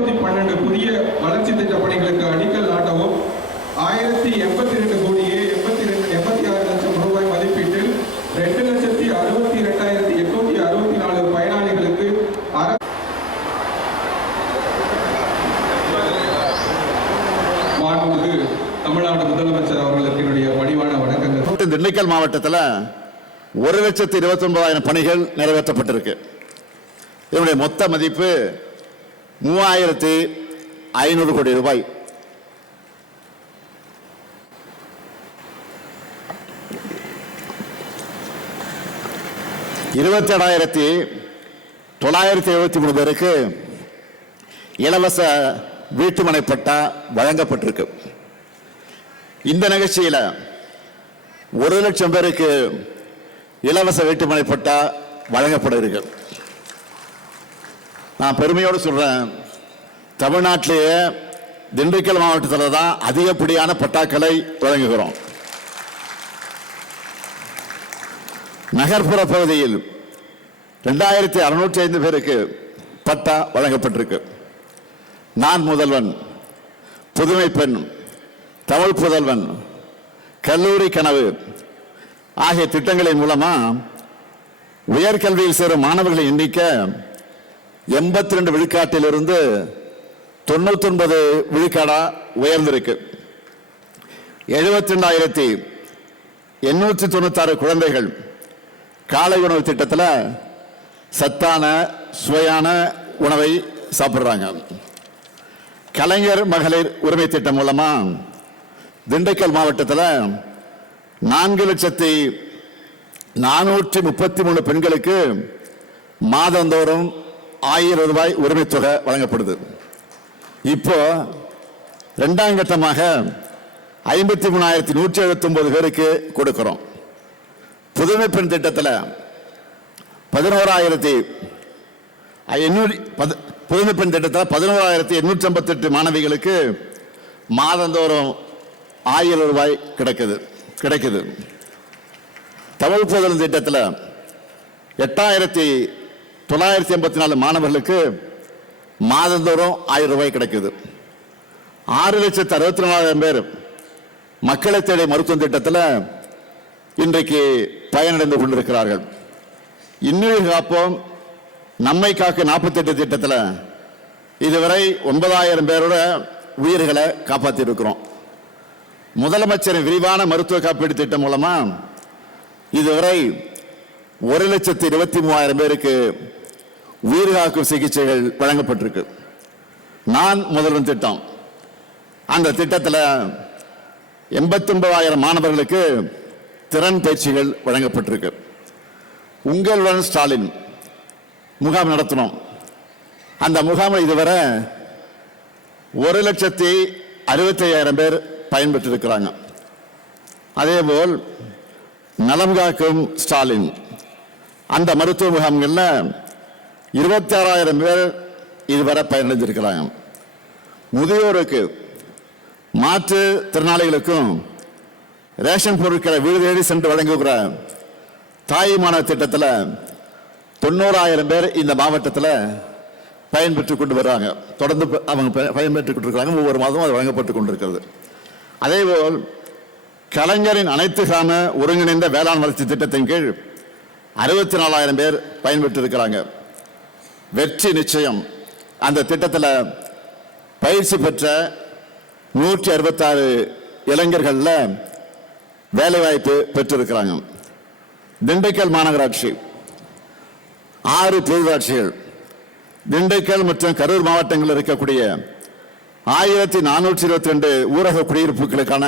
212 புதிய வளர்ச்சி திட்ட பணிகளுக்கு அடிக்கல் நாட்டவும் 1082 கோடியே 86 லட்சம் ரூபாய் மதிப்பீட்டில் 2,62,864 பயனாளிகளுக்கு மாண்புமிகு தமிழ்நாடு முதலமைச்சர் அவர்களுக்கு என்னுடைய பணிவான வணக்கங்கள். திண்டுக்கல் மாவட்டத்தில் 1,29,000 பணிகள் நிறைவேற்றப்பட்டிருக்கு. இதனுடைய மொத்த மதிப்பு 3,500 கோடி ரூபாய். $27,973 பேருக்கு இலவச வீட்டுமனை பட்டா வழங்கப்பட்டிருக்கு. இந்த நிகழ்ச்சியில் 1,00,000 பேருக்கு இலவச வீட்டுமனை பட்டா வழங்கப்பட இருக்கு. நான் பெருமையோடு சொல்றேன், தமிழ்நாட்டிலேயே திண்டுக்கல் மாவட்டத்தில் தான் அதிகப்படியான பட்டாக்களை வழங்குகிறோம். நகர்ப்புற பகுதியில் 2,605 பேருக்கு பட்டா வழங்கப்பட்டிருக்கு. நான் முதல்வன், புதுமை பெண், தமிழ் புதல்வன், கல்லூரி கனவு ஆகிய திட்டங்களின் மூலமா உயர்கல்வியில் சேரும் மாணவர்களின் எண்ணிக்கை 82 விழுக்காட்டிலிருந்து 99 விழுக்காடா உயர்ந்திருக்கு. 72,896 குழந்தைகள் காலை உணவு திட்டத்தில் சத்தான சுவையான உணவை சாப்பிடுறாங்க. கலைஞர் மகளிர் உரிமை திட்டம் மூலமா திண்டுக்கல் மாவட்டத்தில் 4,433 பெண்களுக்கு மாதந்தோறும் 1,000 ரூபாய் உரிமை தொகை வழங்கப்படுது. இப்போ இரண்டாம் கட்டமாக 53,179 பேருக்கு கொடுக்கிறோம். புதுமை பெண் திட்டத்தில் 11,858 மாணவிகளுக்கு மாதந்தோறும் 1,000 ரூபாய் கிடைக்குது. தமிழ் புதல்வன் திட்டத்தில் 8,984 மாணவர்களுக்கு மாதந்தோறும் 1,000 ரூபாய் கிடைக்குது. 6,64,000 பேர் மக்களை தேடி மருத்துவ திட்டத்தில் இன்றைக்கு பயனடைந்து கொண்டிருக்கிறார்கள். இன்னுயிர் காப்போம் நம்மை காக்க 48 திட்டத்தில் இதுவரை 9,000 பேரோட உயிர்களை காப்பாற்றி இருக்கிறோம். முதலமைச்சரின் விரிவான மருத்துவ காப்பீடு திட்டம் மூலமா இதுவரை 1,23,000 பேருக்கு உயிர் காக்கும் சிகிச்சைகள் வழங்கப்பட்டிருக்கு. நான் முதல்வன் திட்டம், அந்த திட்டத்தில் 89,000 மாணவர்களுக்கு திறன் பயிற்சிகள் வழங்கப்பட்டிருக்கு. உங்களுடன் ஸ்டாலின் முகாம் நடத்தினோம். அந்த முகாமில் இதுவரை 1,65,000 பேர் பயன்பெற்றிருக்கிறாங்க. அதேபோல் நலம் காக்கும் ஸ்டாலின் அந்த மருத்துவ முகாம்களில் 26,000 பேர் இதுவரை பயனடைந்திருக்கிறாங்க. முதியோருக்கு மாற்று திறனாளிகளுக்கும் ரேஷன் பொருட்களை வீடு தேடி சென்று வழங்குகிற தாய்மான திட்டத்தில் 90,000 பேர் இந்த மாவட்டத்தில் பயன்பெற்றுக் கொண்டு வர்றாங்க. தொடர்ந்து அவங்க பயன்பெற்றுக் கொண்டிருக்கிறாங்க. ஒவ்வொரு மாதமும் அது வழங்கப்பட்டு கொண்டிருக்கிறது. அதேபோல் கலைஞரின் அனைத்து கிராம ஒருங்கிணைந்த வேளாண் வளர்ச்சி திட்டத்தின் கீழ் 64,000 பேர் பயன்பெற்றிருக்கிறாங்க. வெற்றி நிச்சயம் அந்த திட்டத்தில் பயிற்சி பெற்ற 166 இளைஞர்களில் வேலைவாய்ப்பு பெற்றிருக்கிறாங்க. திண்டுக்கல் மாநகராட்சி 6 பேரூராட்சிகள், திண்டுக்கல் மற்றும் கரூர் மாவட்டங்களில் இருக்கக்கூடிய 1,422 ஊரக குடியிருப்புகளுக்கான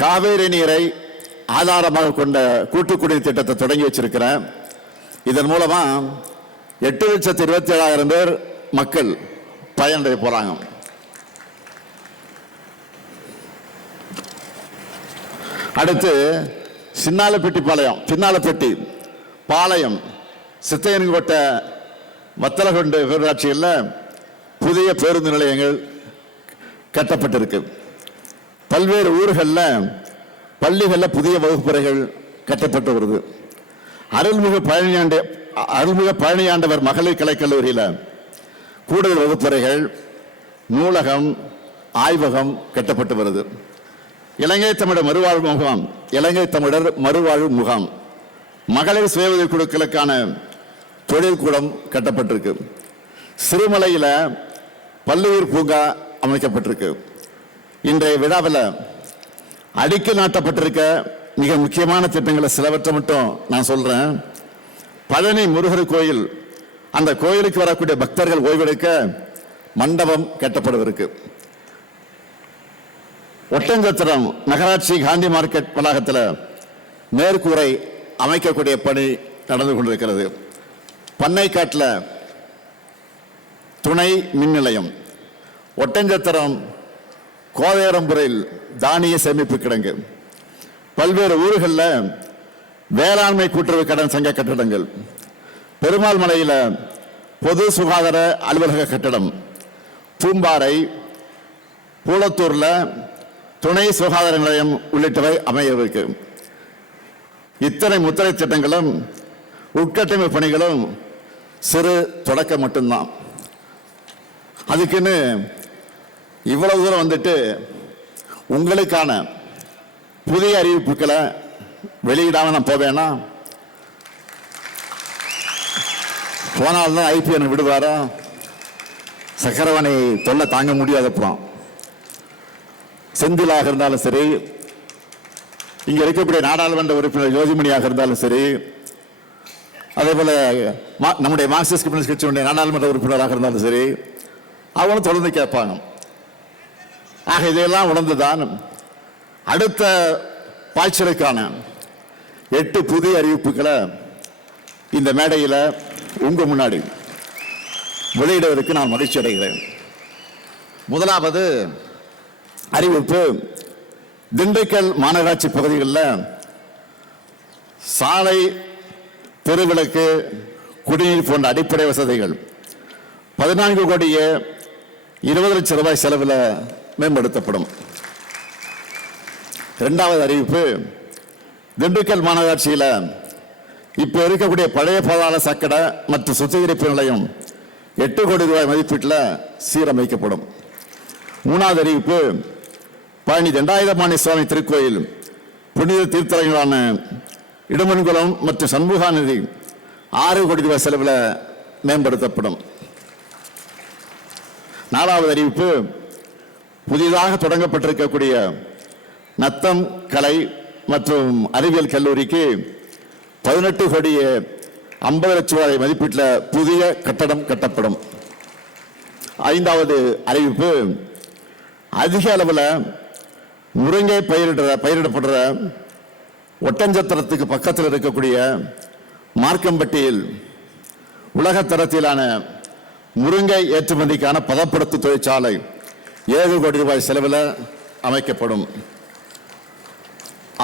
காவேரி நீரை ஆதாரமாக கொண்ட கூட்டு குடிநீர் திட்டத்தை தொடங்கி வச்சிருக்கிறேன். இதன் மூலமா 8,27,000 பேர் மக்கள் பயனடைய போறாங்க. அடுத்து சின்னாலப்பட்டி பாளையம் சித்தையன்கோட்டை வத்தலகுண்டு பேரூராட்சியில் புதிய பேருந்து நிலையங்கள் கட்டப்பட்டிருக்கு. பல்வேறு ஊர்களில் பள்ளிகளில் புதிய வகுப்பறைகள் கட்டப்பட்டு வருது. அருள்மிகு பழனியாண்டவர் மகளிர் கலைக்கல்லூரியில் கூடுதல் வகுப்பறைகள், நூலகம், ஆய்வகம் கட்டப்பட்டு வருது. இலங்கை தமிழர் மறுவாழ்வு முகாம், இலங்கை தமிழர் மறுவாழ்வு முகாம், மகளிர் சுய உதவி குழுக்களுக்கான தொழிற்கூடம் கட்டப்பட்டிருக்கு. சிறுமலையில் பல்லுயிர் பூங்கா அமைக்கப்பட்டிருக்கு. இன்றைய விழாவில் அடிக்கல் நாட்டப்பட்டிருக்க மிக முக்கியமான திட்டங்களை சிலவற்றை மட்டும் நான் சொல்றேன். பழனி முருகர் கோயில், அந்த கோயிலுக்கு வரக்கூடிய பக்தர்கள் ஓய்வெடுக்க மண்டபம் கட்டப்படவிருக்கு. ஒட்டஞ்சத்திரம் நகராட்சி காந்தி மார்க்கெட் வளாகத்தில் மேற்கூரை அமைக்கக்கூடிய பணி நடந்து கொண்டிருக்கிறது. பண்ணைக்காட்டில் துணை மின் நிலையம், ஒட்டஞ்சத்திரம் கோதையரம்புரையில் தானிய சேமிப்பு கிடங்கு, பல்வேறு ஊர்களில் வேளாண்மை கூட்டுறவு கடன் சங்க கட்டடங்கள், பெருமாள் மலையில் பொது சுகாதார அலுவலக கட்டடம், பூம்பாறை, பூலத்தூர்ல துணை சுகாதார நிலையம் உள்ளிட்டவை அமையவிருக்கு. இத்தனை முத்திரை திட்டங்களும் உட்கட்டமைப்பு பணிகளும் சிறு தொடக்கம் மட்டும்தான். அதுக்குன்னு இவ்வளவு தூரம் வந்துட்டு உங்களுக்கான புதிய அறிவிப்புகளை வெளியிடாம நான் போவேனா? போனால்தான் ஐபிஎன் விடுவாரா? சக்கரவாணி தொல்லை தாங்க முடியாதப்புறம் செந்திலாக இருந்தாலும் சரி, இங்க இருக்கக்கூடிய நாடாளுமன்ற உறுப்பினர் ஜோதிமணியாக இருந்தாலும் சரி, அதே போல நம்முடைய மார்க்சிஸ்ட் கம்யூனிஸ்ட் கட்சியினுடைய நாடாளுமன்ற உறுப்பினராக இருந்தாலும் சரி, அவங்களும் தொடர்ந்து கேட்பாங்க. ஆக இதையெல்லாம் உணர்ந்துதான் அடுத்த பாய்ச்சலுக்கான 8 புதிய அறிவிப்புகளை இந்த மேடையில் உங்க முன்னாடி வெளியிடுவதற்கு நான் மகிழ்ச்சி அடைகிறேன். முதலாவது அறிவிப்பு, திண்டுக்கல் மாநகராட்சி பகுதிகளில் சாலை, தெருவிளக்கு, குடிநீர் போன்ற அடிப்படை வசதிகள் 14 கோடியே 20 லட்சம் ரூபாய் செலவில் மேம்படுத்தப்படும். இரண்டாவது அறிவிப்பு, திண்டுக்கல் மாநகராட்சியில் இப்ப இருக்கக்கூடிய பழைய பாதாள சாக்கடை மற்றும் சுத்திகரிப்பு நிலையம் 8 கோடி ரூபாய் மதிப்பீட்டில் சீரமைக்கப்படும். மூணாவது அறிவிப்பு, பழனி தண்டாயுதபாணி சுவாமி திருக்கோயில், புனித தீர்த்தலங்களான இடுமன்குளம் மற்றும் சண்முகாநதி 6 கோடி ரூபாய் செலவில் மேம்படுத்தப்படும். நாலாவது அறிவிப்பு, புதிதாக தொடங்கப்பட்டிருக்கக்கூடிய நத்தம் கலை மற்றும் அறிவியல் கல்லூரிக்கு 18 கோடியே 50 லட்சம் ரூபாய் மதிப்பீட்டில் புதிய கட்டடம் கட்டப்படும். ஐந்தாவது அறிவிப்பு, அதிக அளவில் முருங்கை பயிரிடப்படுற ஒட்டஞ்சத்திரத்துக்கு பக்கத்தில் இருக்கக்கூடிய மார்க்கம்பட்டியில் உலகத்தரத்திலான முருங்கை ஏற்றுமதிக்கான பதப்படுத்து தொழிற்சாலை 7 கோடி ரூபாய் செலவில் அமைக்கப்படும்.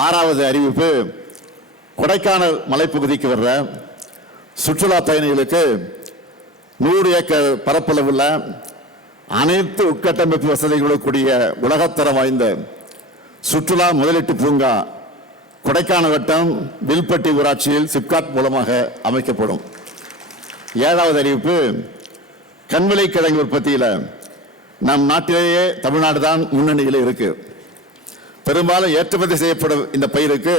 ஆறாவது அறிவிப்பு, கொடைக்கானல் மலைப்பகுதிக்கு வர்ற சுற்றுலா பயணிகளுக்கு 100 ஏக்கர் பரப்பளவுள்ள அனைத்து உட்கட்டமைப்பு வசதிகளுடன் கூடிய உலகத்தரம் வாய்ந்த சுற்றுலா முதலீட்டு பூங்கா கொடைக்கானல் வட்டம் வில்பட்டி ஊராட்சியில் சிப்காட் மூலமாக அமைக்கப்படும். ஏழாவது அறிவிப்பு, கண்விலை கிழங்கு உற்பத்தியில் நம் நாட்டிலேயே தமிழ்நாடு தான் முன்னணியில் இருக்கு. பெரும்பாலும் ஏற்றுமதி செய்யப்படும் இந்த பயிருக்கு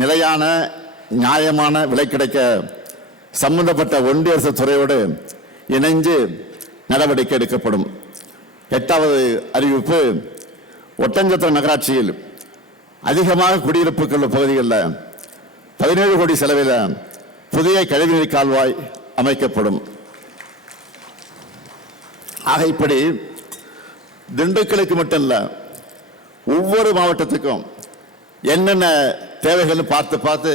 நிலையான நியாயமான விலை கிடைக்க சம்பந்தப்பட்ட ஒன்றிய அரசு துறையோடு இணைந்து நடவடிக்கை எடுக்கப்படும். எட்டாவது அறிவிப்பு, ஒட்டஞ்சத்திரம் நகராட்சியில் அதிகமாக குடியிருப்புகள் பகுதிகளில் 17 கோடி செலவில் புதிய கழிவுநீர் கால்வாய் அமைக்கப்படும். ஆக இப்படி திண்டுக்கலுக்கு மட்டும் இல்ல, ஒவ்வொரு மாவட்டத்துக்கும் என்னென்ன தேவைகள் பார்த்து பார்த்து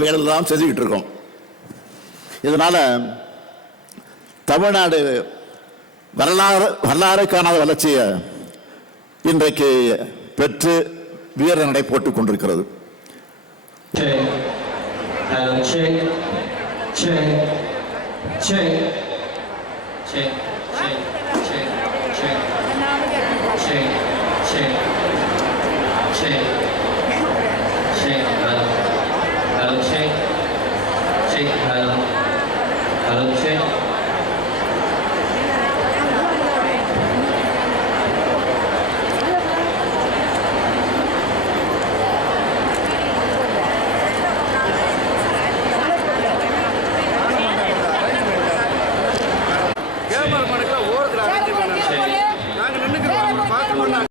வேலையெல்லாம் செஞ்சுக்கிட்டு இருக்கோம். இதனால தமிழ்நாடு வரலாறு காணாத வளர்ச்சியை இன்றைக்கு பெற்று வீர நடை போட்டுக் கொண்டிருக்கிறது. cek halo, halo